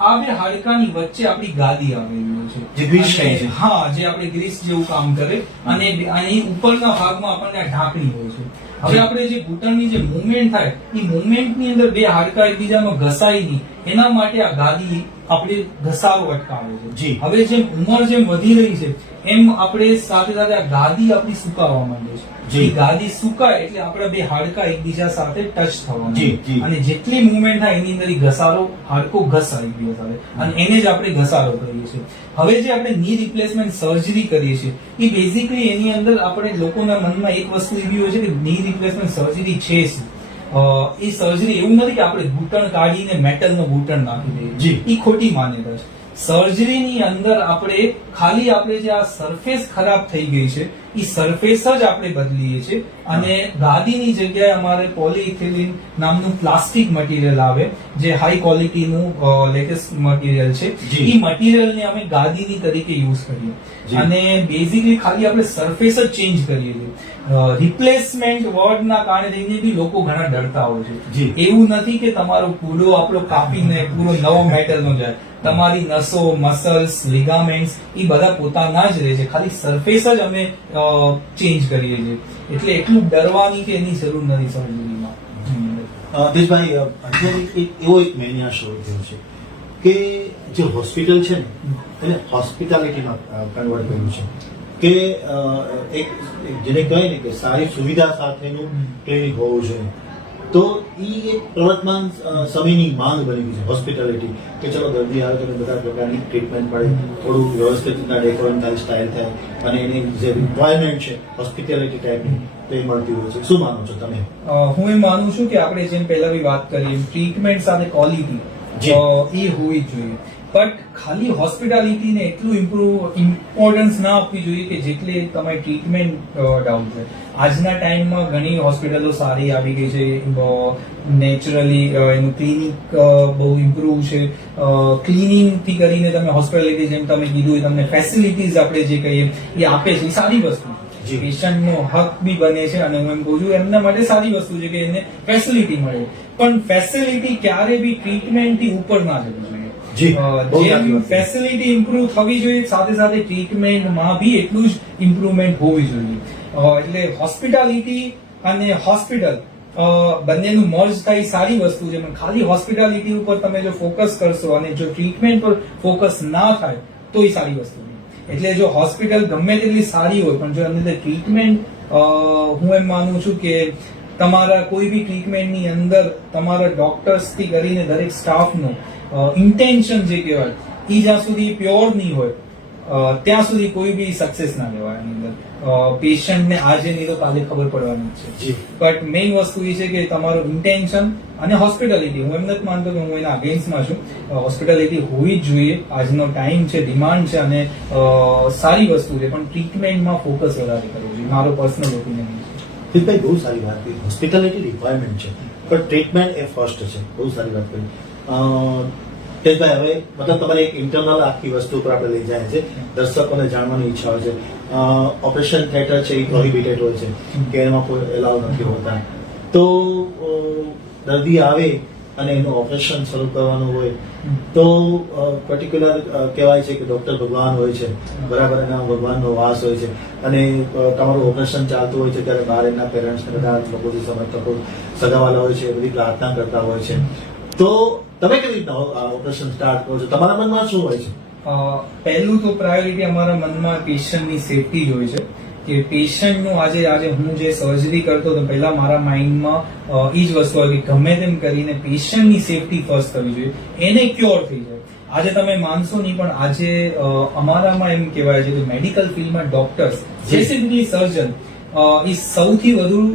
આ બે હાડકાની વચ્ચે આપણી ગાદી આવેલી હોય છે, જે ગ્રીસ કહે છે. હા, જે આપણે ગ્રીસ જેવું કામ કરે અને અહીં ઉપરના ભાગમાં આપણને આ ઢાંકણી હોય છે. હવે આપણે જે ઘૂંટણની જે મુવમેન્ટ થાય એ મુવમેન્ટની અંદર બે હાડકા એકબીજામાં ઘસાય નહીં એના માટે આ ગાદી આપણે ઘસારો અટકાવે છે. હવે જેમ ઉંમર જેમ વધી રહી છે એમ આપણે સાથે સાથે આ ગાદી આપણી સુકાવા માંડે છે. ગાદી સુકાય એટલે આપણા બે હાડકા એકબીજા સાથે ટચ થવાના અને જેટલી મુવમેન્ટ થાય એની અંદર ઘસારો હાડકો ઘસાય એકબીજા સાથે અને એને જ આપણે ઘસારો કરીએ છીએ. હવે જે આપણે ની રિપ્લેસમેન્ટ સર્જરી કરીએ છીએ એ બેઝિકલી એની અંદર આપણે લોકોના મનમાં એક વસ્તુ એવી હોય છે કે ની રિપ્લેસમેન્ટ સર્જરી છે શું? એ સર્જરી એવું નથી કે આપણે ઘૂંટણ કાઢીને મેટલનો ઘૂંટણ નાખી દઈએ, એ ખોટી માન્યતા છે. સર્જરીની અંદર આપણે ખાલી આપણે જે આ સરફેસ ખરાબ થઈ ગઈ છે એ સરફેસ જ આપણે બદલીએ છીએ અને ગાદીની જગ્યાએ અમારે પોલીઇથિલિન નામનું પ્લાસ્ટિક મટીરિયલ આવે જે હાઈ ક્વોલિટીનું લેટેસ્ટ મટીરિયલ છે. એ મટીરિયલને અમે ગાદીની તરીકે યુઝ કરીએ અને બેઝિકલી ખાલી આપણે સરફેસ જ ચેન્જ કરીએ છીએ. રિપ્લેસમેન્ટ વર્ડના કારણે થઈને બી લોકો ઘણા ડરતા હોય છે. એવું નથી કે તમારો પૂરો આપણો કાપીને પૂરો નવો મેટલનો જાય. તમારી નસો, મસલ્સ, લિગામેન્ટ્સ એ બધા પોતાના જ રહે છે, ખાલી સરફેસ જ અમે ચેન્જ કરીએ છીએ. એટલે એટલું ડરવાની કે એની જરૂર નથી સર્જરીમાં. દેશભાઈ, અત્યારે એવો એક મેનિયા શરૂ થયો છે કે જે હોસ્પિટલ છે ને એને હોસ્પિટાલિટીમાં કન્વર્ટ કર્યું છે કે એક જેને કહે ને કે સારી સુવિધા સાથેનું ક્લિનિક હોવું જોઈએ. તો એ એક પ્રવર્તમાન સમયની માંગ બની ગઈ છે હોસ્પિટાલિટી કે ચલો દર્દી આવે તો બધા પ્રકારની ટ્રીટમેન્ટ મળે, થોડું વ્યવસ્થિત રીતના ડેકોરેશન થાય, સ્ટાઇલ થાય અને એની જે રિક્વાયરમેન્ટ છે હોસ્પિટાલિટી ટાઈપની તો એ મળતી હોય છે. શું માનો છો તમે? હું એ માનું છું કે આપણે જેમ પહેલા બી વાત કરી ટ્રીટમેન્ટ સાથે ક્વોલિટી એ હોવી જ જોઈએ. બટ ખાલી હોસ્પિટાલિટીને એટલું ઇમ્પોર્ટન્સ ના આપવી જોઈએ કે જેટલી તમારી ટ્રીટમેન્ટ ડાઉન છે. આજના ટાઈમમાં ઘણી હોસ્પિટલો સારી આવી ગઈ છે, નેચરલી એનું ક્લિનિક બહુ ઇમ્પ્રુવ છે. ક્લિનિંગ થી કરીને તમે હોસ્પિટાલિટી જેમ તમે કીધું તમને ફેસિલિટીઝ આપણે જે કહીએ એ આપે છે, એ સારી વસ્તુ જી. પેશન્ટનો હક બી બને છે અને હું એમ કહું છું એમના માટે સારી વસ્તુ છે કે એને ફેસિલિટી મળે. પણ ફેસિલિટી ક્યારે બી ટ્રીટમેન્ટ થી ઉપર ના જવી જોઈએ. જી, બહુ સાચી જેમ વાત છે. ફેસિલિટી ઇમ્પ્રુવ થવી જોઈએ સાથે સાથે ટ્રીટમેન્ટમાં બી એટલું જ ઇમ્પ્રુવમેન્ટ હોવી જોઈએ. એટલે હોસ્પિટાલિટી અને હોસ્પિટલ બંનેનું મર્જ થાય સારી વસ્તુ છે, પણ ખાલી હોસ્પિટાલિટી ઉપર તમે જો ફોકસ કરશો અને જો ટ્રીટમેન્ટ પર ફોકસ ના થાય તો એ સારી વસ્તુ નહીં. એટલે જો હોસ્પિટલ ગમે તેટલી સારી હોય પણ જો એની અંદર ટ્રીટમેન્ટ, હું એમ માનું છું કે તમારા કોઈ બી ટ્રીટમેન્ટની અંદર તમારા ડોક્ટર્સ થી કરીને દરેક સ્ટાફનું ઇન્ટેન્શન જે કહેવાય એ જ્યાં સુધી પ્યોર નહીં હોય ત્યાં સુધી કોઈ બી સક્સેસ ના લેવાય એની અંદર. પેશન્ટને આજે નહીં તો કાલે ખબર પડવાની છે. જી. બટ મેઇન વસ્તુ એ છે કે તમારું ઇન્ટેન્શન અને હોસ્પિટાલિટી, હું એમ નથી માનતો કે હું એના અગેન્સ્ટમાં છું. હોસ્પિટાલિટી હોવી જ જોઈએ, આજનો ટાઈમ છે, ડિમાન્ડ છે અને સારી વસ્તુ છે, પણ ટ્રીટમેન્ટમાં ફોકસ વધારે કરવું જોઈએ, મારો પર્સનલ ઓપિનિયન છે. દિલભાઈ બહુ સારી વાત કરી. હોસ્પિટાલિટી રિક્વાયરમેન્ટ છે પણ ટ્રીટમેન્ટ એ ફર્સ્ટ છે. બહુ સારી વાત કરી. તેજભાઈ, હવે મતલબ તમારે એક ઇન્ટરનલ આખી વસ્તુ પર આપણે લઈ જાય છે, દર્શકોને જાણવાની ઈચ્છા હોય છે. ઓપરેશન થિયેટર છે એ પ્રોહિબિટેડ હોય છે કે એમાં કોઈ એલાઉ નથી હોતા. તો દર્દી આવે અને એનું ઓપરેશન શરૂ કરવાનું હોય તો પર્ટિક્યુલર કહેવાય છે કે ડોક્ટર ભગવાન હોય છે, બરાબર, એના ભગવાનનો વાસ હોય છે અને તમારું ઓપરેશન ચાલતું હોય છે ત્યારે બહાર એના પેરેન્ટ્સ ને બધા લોકોથી સમર્થકો સગાવાલા હોય છે, એ બધી પ્રાર્થના કરતા હોય છે. તો તમે કેવી રીતના ઓપરેશન સ્ટાર્ટ કરો છો? તમારા મનમાં શું હોય છે? પહેલું તો પ્રાયોરિટી અમારા મનમાં પેશન્ટની સેફટી જ હોય છે કે પેશન્ટનું આજે હું જે સર્જરી કરતો તો પહેલા મારા માઇન્ડમાં એ જ વસ્તુ હોય કે ગમે તેમ કરીને પેશન્ટની સેફટી ફર્સ્ટ કરવી જોઈએ, એને ક્યોર થઈ જાય. આજે તમે માનશો નહીં પણ આજે અમારામાં એમ કહેવાય છે કે મેડિકલ ફિલ્ડમાં ડોક્ટર્સ, સ્પેસિફિકલી સર્જન, એ સૌથી વધુ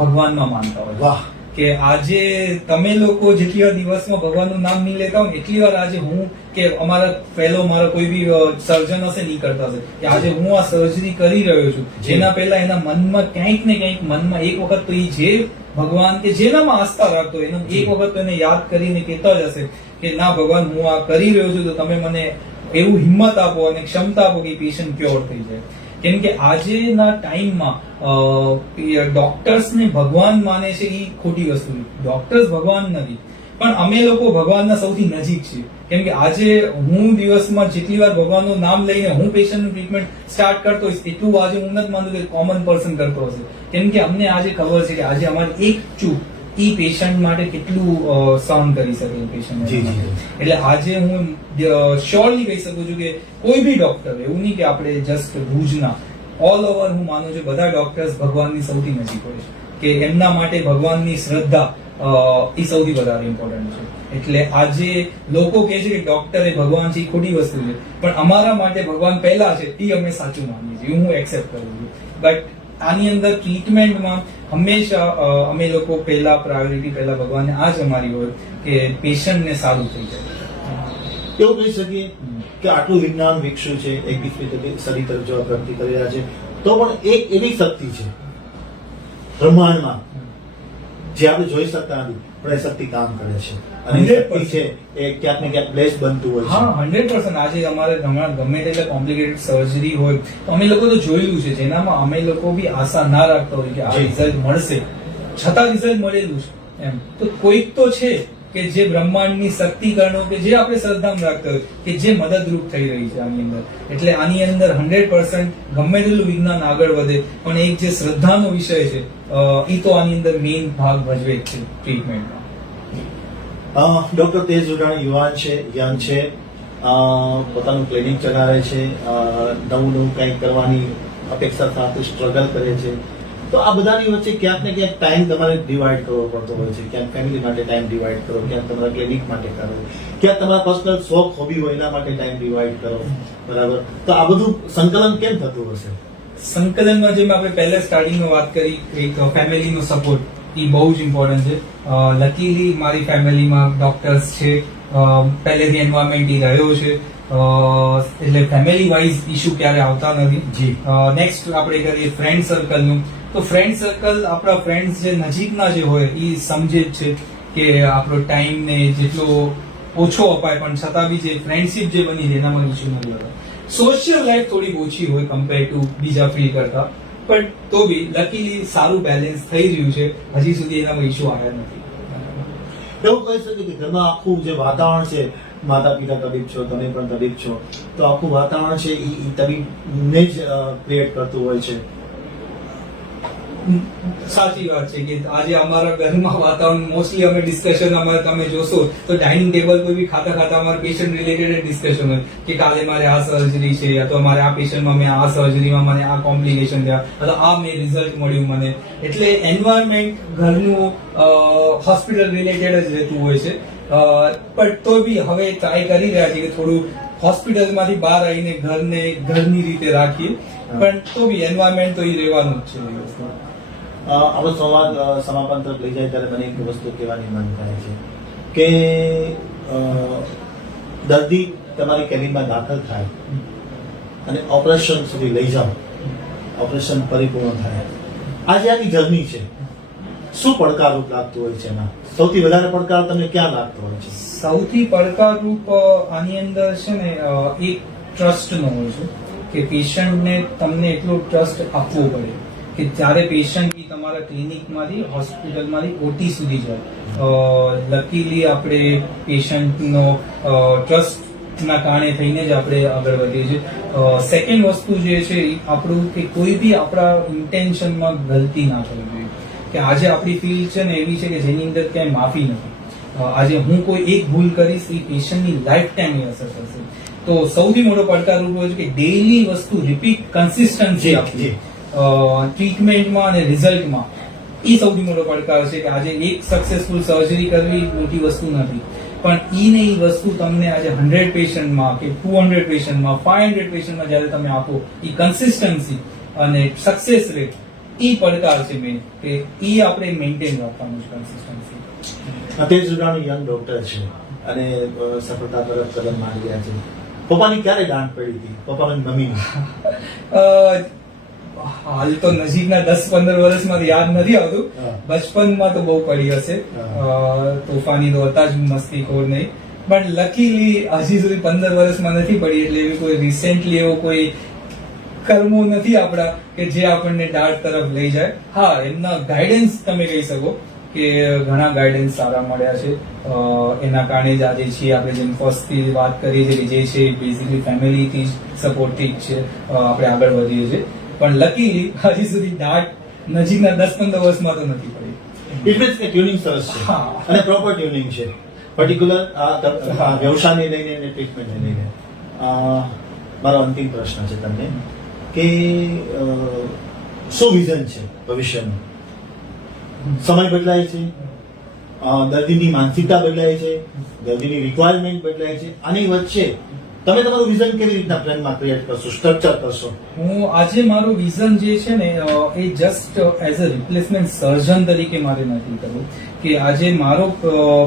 ભગવાનમાં માનતા હોય. વાહ. કે આજે તમે લોકો જેટલી વાર દિવસમાં ભગવાનનું નામ નહીં લેતા હોય એટલી વાર આજે હું કે અમારા પહેલો મારા કોઈ બી સર્જન હશે નહીં કરતા હશે કે આજે હું આ સર્જરી કરી રહ્યો છું, જેના પહેલા એના મનમાં ક્યાંક ને ક્યાંક મનમાં એક વખત તો એ જે ભગવાન કે જેનામાં આસ્થા રાખતો હોય એને એક વખત તો એને યાદ કરીને કહેતા જ હશે કે ના ભગવાન હું આ કરી રહ્યો છું તો તમે મને એવું હિંમત આપો અને ક્ષમતા આપો કે પેશન્ટ ક્યોર થઈ જાય. કેમ કે આજના ટાઈમમાં ડોક્ટર્સને ભગવાન માને છે એ ખોટી વસ્તુ છે. ડોક્ટર્સ ભગવાન નથી પણ અમે લોકો ભગવાનના સૌથી નજીક છીએ. કેમ કે આજે હું દિવસમાં જેટલી વાર ભગવાનનું નામ લઈને હું પેશન્ટનું ટ્રીટમેન્ટ સ્ટાર્ટ કરતો હોઈશ એટલું આજે હું નથી માનતો કે કોમન પર્સન કરતો હશે. કેમ કે અમને આજે ખબર છે કે આજે અમારી એક ચૂક એ પેશન્ટ માટે કેટલું સહન કરી શકે પેશન્ટ. એટલે આજે હું શ્યોરલી કહી શકું છું કે કોઈ બી ડોક્ટર, એવું નહીં કે આપણે જસ્ટ ભુજના, ઓલ ઓવર હું માનું છું બધા ડોક્ટર્સ ભગવાનની સૌથી નજીક હોય છે કે એમના માટે ભગવાનની શ્રદ્ધા એ સૌથી વધારે ઇમ્પોર્ટન્ટ છે. એટલે આજે લોકો કહે છે કે ડોક્ટર એ ભગવાન છે, એ ખોટી વસ્તુ છે, પણ અમારા માટે ભગવાન પહેલા છે એ અમે સાચું માનીએ છીએ, હું એક્સેપ્ટ કરું છું. બટ આની અંદર ટ્રીટમેન્ટમાં હંમેશા અમે લોકો પહેલા પ્રાયોરિટી પહેલા ભગવાનને આ જ અમારી હોય કે પેશન્ટને સારું થઈ જાય. એવું કહી શકીએ કે આટલું વિજ્ઞાન વિકસ્યું છે, એક શરીર તરફ જવા પ્રગતિ કરી રહ્યા છે, તો પણ એક એવી શક્તિ છે બ્રહ્માંડમાં જે આપણે જોઈ શકતા નથી પણ એ શક્તિ કામ કરે છે અને એ શક્તિ છે એ ક્યાંક ને ક્યાંક બ્લેસ બનતું હોય છે. હા, 100%. આજે અમારે ગમે તેટલા કોમ્પ્લિકેટેડ સર્જરી હોય તો અમે લોકો તો જોયેલું છે જેનામાં અમે લોકો બી આશા ના રાખતા હોય કે આ રિઝલ્ટ મળશે, છતાં રિઝલ્ટ મળેલું છે એમ. તો કોઈક તો છે કે જે બ્રહ્માંડની શક્તિકરણો કે જે આપણે શ્રદ્ધામાં રાખતા હોય કે જે મદદરૂપ થઈ રહી છે આની અંદર. એટલે આની અંદર 100% ગમે તેટલું વિજ્ઞાન આગળ વધે પણ એક જે શ્રદ્ધાનો વિષય છે એ તો આની અંદર મેઇન ભાગ ભજવે જ છે ટ્રીટમેન્ટમાં. ડોક્ટર તેજ ઉડાણી યુવાન છે, યંગ છે, પોતાનું ક્લિનિક ચલાવે છે, નવું કંઈક કરવાની અપેક્ષા સાથે સ્ટ્રગલ કરે છે. તો આ બધાની વચ્ચે ક્યાંક ને ક્યાંક ટાઈમ તમારે ડિવાઈડ કરવો પડતો હોય છે. ક્યાંક ફેમિલી માટે ટાઈમ ડિવાઈડ કરો, ક્યાંક તમારા ક્લિનિક માટે કરો, ક્યાંક તમારા પર્સનલ શોખ હોબી હોય એના માટે ટાઈમ ડિવાઈડ કરો, બરાબર. તો આ બધું સંકલન કેમ થતું હશે? સંકલનમાં જેમ આપણે પહેલા સ્ટાર્ટિંગમાં વાત કરી, એક ફેમિલીનો સપોર્ટ એ બહુ જ ઇમ્પોર્ટન્ટ છે. લકીલી મારી ફેમિલીમાં ડોક્ટર્સ છે પહેલેથી એન્વાયરમેન્ટ રહ્યો છે, એટલે ફેમિલી વાઇઝ ઇશ્યુ ક્યારે આવતા નથી. જી. નેક્સ્ટ આપણે કરીએ ફ્રેન્ડ સર્કલનું. તો ફ્રેન્ડ સર્કલ, આપણા ફ્રેન્ડ્સ જે નજીકના જે હોય એ સમજે જ છે કે આપણો ટાઈમ ને જેટલો ઓછો અપાય, પણ છતાં બી જે ફ્રેન્ડશિપ જે બની છે એનામાં ઇશ્યુ નથી હોતા. સોશિયલ લાઈફ થોડી ઓછી હોય કમ્પેર ટુ બીજા ફીલ્ડ કરતા, પણ તો બી લકીલી સારું બેલેન્સ થઈ રહ્યું છે. હજી સુધી એનામાં ઇશ્યુ આવ્યા નથી. એવું કહી શકે કે ઘરમાં આખું જે વાતાવરણ છે, માતા પિતા તબીબ છો, તમે પણ તબીબ છો, તો આખું વાતાવરણ છે એ તબીબને જ ક્રિએટ કરતું હોય છે. સાચી વાત છે કે આજે અમારા ઘરમાં વાતાવરણ મોસ્ટલી અમે ડિસ્કશન અમારે તમે જોશો તો ડાઇનિંગ ટેબલ પર બી ખાતા ખાતા અમારા પેશન્ટ રિલેટેડ ડિસ્કશન હોય કે કાલે મારે આ સર્જરી છે, અથવા મારે આ પેશન્ટમાં મેં આ સર્જરીમાં મને આ કોમ્પ્લિકેશન થયા, અથવા આ મેં રિઝલ્ટ મળ્યું મને. એટલે એન્વાયરમેન્ટ ઘરનું હોસ્પિટલ રિલેટેડ જ રહેતું હોય છે. પણ તો બી હવે ટ્રાય કરી રહ્યા છીએ કે થોડું હોસ્પિટલમાંથી બહાર આવીને ઘરને ઘરની રીતે રાખીએ, પણ તો બી એન્વાયરમેન્ટ તો એ રહેવાનું જ છે. આપણો સંવાદ સમાપન તરફ લઈ જાય ત્યારે મને એક વસ્તુ કહેવાની મન થાય છે કે દર્દી તમારી કેબિનમાં દાખલ થાય અને ઓપરેશન સુધી લઈ જાઓ, ઓપરેશન પરિપૂર્ણ થાય, આજે આની જર્ની છે, શું પડકારરૂપ લાગતું હોય છે એમાં? સૌથી વધારે પડકાર તમને ક્યાં લાગતો હોય છે? સૌથી પડકારરૂપ આની અંદર છે ને એક ટ્રસ્ટનો હોય છે કે પેશન્ટને તમને એટલો ટ્રસ્ટ આપવો પડે કે જ્યારે પેશન્ટ તમારા ક્લિનિકમાંથી હોસ્પિટલમાંથી ઓટી સુધી જાય. લકીલી આપણે પેશન્ટનો ટ્રસ્ટના કારણે થઈને જ આપણે આગળ વધીએ છીએ. સેકન્ડ વસ્તુ જે છે આપણું કે કોઈ બી આપણા ઇન્ટેન્શનમાં ગલતી ના થવી જોઈએ. કે આજે આપણી ફિલ્ડ છે ને એવી છે કે જેની અંદર ક્યાંય માફી નથી. આજે હું કોઈ એક ભૂલ કરીશ એ પેશન્ટની લાઈફ ટાઈમની અસર થશે. તો સૌથી મોટો પડકાર હોય છે કે ડેઈલી વસ્તુ રિપીટ કન્સિસ્ટન્સી આપવી ટ્રીટમેન્ટમાં અને રિઝલ્ટમાં. એ સૌથી મોટો પડકાર છે કે આજે એક સક્સેસફુલ સર્જરી કરવી મોટી વસ્તુ નથી, પણ ઈ ને ઈ વસ્તુ તમને આજે 100 પેશન્ટમાં કે 200 પેશન્ટમાં 500 પેશન્ટમાં જ્યારે તમે આપો એ કન્સિસ્ટન્સી અને સક્સેસ રેટ, ઈ પડકાર છે મેન કે ઈ આપણે મેન્ટેન રાખવાનું છે કન્સિસ્ટન્સી. અત્યારે સુધારણી યંગ ડોક્ટર છે અને સફળતા તરફ કદમ માંડી રહ્યા છે. પપ્પાની ક્યારે દાંત પડી હતી? પપ્પાની મમ્મીની? હાલ તો નજીકના 10-15 વર્ષમાં યાદ નથી આવતું. બચપનમાં તો બહુ પડી હશે. તોફાની તો હતા જ, મસ્તીખોર નહીં. પણ લકીલી હજી સુધી 15 વર્ષમાં નથી પડી, એટલે એવી કોઈ રિસેન્ટલી એવો કોઈ કર્મો નથી આપણા કે જે આપણને દાઢ તરફ લઈ જાય. હા, એમના ગાઈડન્સ તમે કહી શકો કે ઘણા ગાઈડન્સ સારા મળ્યા છે. એના કારણે જ આજે છીએ આપણે, જેમ ફર્સ્ટથી વાત કરીએ છીએ જે છે બેઝિકલી ફેમિલીથી સપોર્ટથી જ છે આપણે આગળ વધીએ છીએ. પણ લકીલી હજી સુધી દાઢ નજીકના 10-15 વર્ષમાં તો નથી પડી. ઇટ મીન્સ કે ટ્યુનિંગ સરસ છે અને પ્રોપર ટ્યુનિંગ છે, પર્ટિક્યુલર આ વ્યવસાયને લઈને અને ટ્રીટમેન્ટને લઈને. મારો અંતિમ પ્રશ્ન છે તમને કે શું વિઝન છે ભવિષ્યનું? સમય બદલાય છે, દર્દીની માનસિકતા બદલાય છે, દર્દીની રિક્વાયરમેન્ટ બદલાય છે. આની વચ્ચે તમે તમારું વિઝન કેવી રીતના પ્લાનમાં ક્રિએટ કરશો, સ્ટ્રક્ચર કરશો? હું આજે મારું વિઝન જે છે ને એ just as a replacement surgeon તરીકે મારે નથી કરવું. કે આજે મારો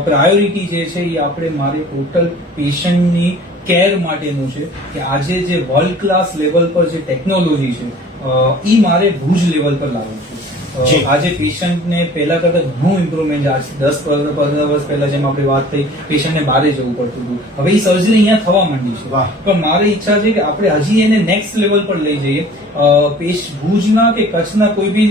પ્રાયોરિટી જે છે એ આપણે મારી ટોટલ પેશન્ટની કેર માટેનું છે. કે આજે જે વર્લ્ડ ક્લાસ લેવલ પર જે ટેકનોલોજી છે એ મારે ભુજ લેવલ પર લાવવું છે. આજે પેશન્ટને પહેલા કરતા ઘણું ઇમ્પ્રુવમેન્ટ, આજ 10-15 વર્ષ પહેલા જેમ આપણે વાત થઈ પેશન્ટને બહાર જવું પડતું હતું, હવે એ સર્જરી અહીંયા થવા માંડી છે. પણ મારી ઈચ્છા છે કે આપણે હજી એને નેક્સ્ટ લેવલ પર લઈ જઈએ. ભુજના કે કચ્છના કોઈ બી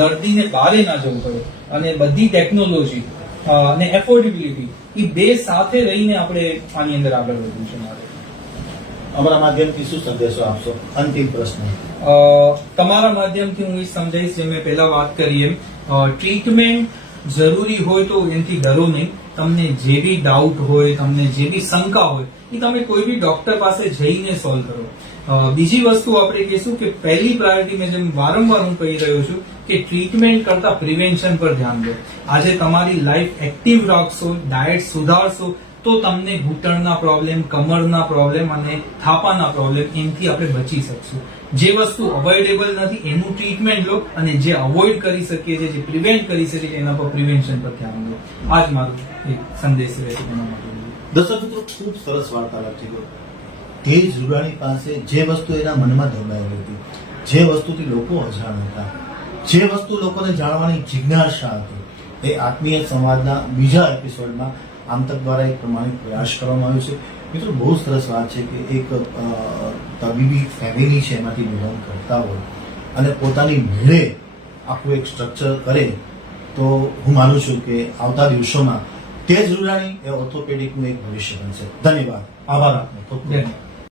દર્દીને બહારે ના જવું પડે અને બધી ટેકનોલોજી અને એફોર્ડેબિલિટી એ બે સાથે રહીને આપણે આની અંદર આગળ વધવું છે મારે. અમારા માધ્યમથી શું સંદેશો આપશો? અંતિમ પ્રશ્ન તમારા માધ્યમથી હું એ સમજાવીશ, જે મેં પહેલા વાત કરી એમ, ટ્રીટમેન્ટ જરૂરી હોય તો એનાથી ડરો નહીં. તમને જે બી ડાઉટ હોય, તમને જે બી શંકા હોય એ તમે કોઈ બી ડોક્ટર પાસે જઈને સોલ્વ કરો. બીજી વસ્તુ આપણે કહીશું કે પહેલી પ્રાયોરિટી મેં જેમ વારંવાર હું કહી રહ્યો છું કે ટ્રીટમેન્ટ કરતા પ્રિવેન્શન પર ધ્યાન દો. આજે તમારી લાઈફ એક્ટિવ રાખશો, ડાયટ સુધારશો તો તમને ઘૂંટણના પ્રોબ્લેમ, કમરના પ્રોબ્લેમ અને થાપાના પ્રોબ્લેમ એનાથી આપણે બચી શકશું. જે વસ્તુ અવોઇડેબલ નથી એનું ટ્રીટમેન્ટ લો અને જે અવોઇડ કરી શકીએ છીએ, જે પ્રિવેન્ટ કરી શકીએ એના પર પ્રિવેન્શન પર ધ્યાન દો. આ જ મારો એક સંદેશ રહેશે તમારા માટે. દર્શક મિત્રો, ખૂબ સરસ વાર્તાલાપ થઈ ગયો. તેજ રૂડાણી પાસે જે વસ્તુ એના મનમાં ધરબાયેલી હતી, જે વસ્તુથી લોકો અજાણ હતા, જે વસ્તુ લોકોને જાણવાની જિજ્ઞાસા હતી, એ આત્મીય સંવાદના બીજા એપિસોડમાં આમતક દ્વારા એક પ્રમાણિત પ્રયાસ કરવામાં આવ્યો છે. મિત્રો, બહુ સરસ વાત છે કે એક તબીબી ફેમિલી છે એમાંથી બિલોંગ કરતા હોય અને પોતાની મેળે આખું એક સ્ટ્રક્ચર કરે, તો હું માનું છું કે આવતા દિવસોમાં તેજ રૂડાણી એ ઓર્થોપેડિકનું એક ભવિષ્ય બનશે. ધન્યવાદ, આભાર આપનો ખૂબ ખૂબ. ધન્યવાદ.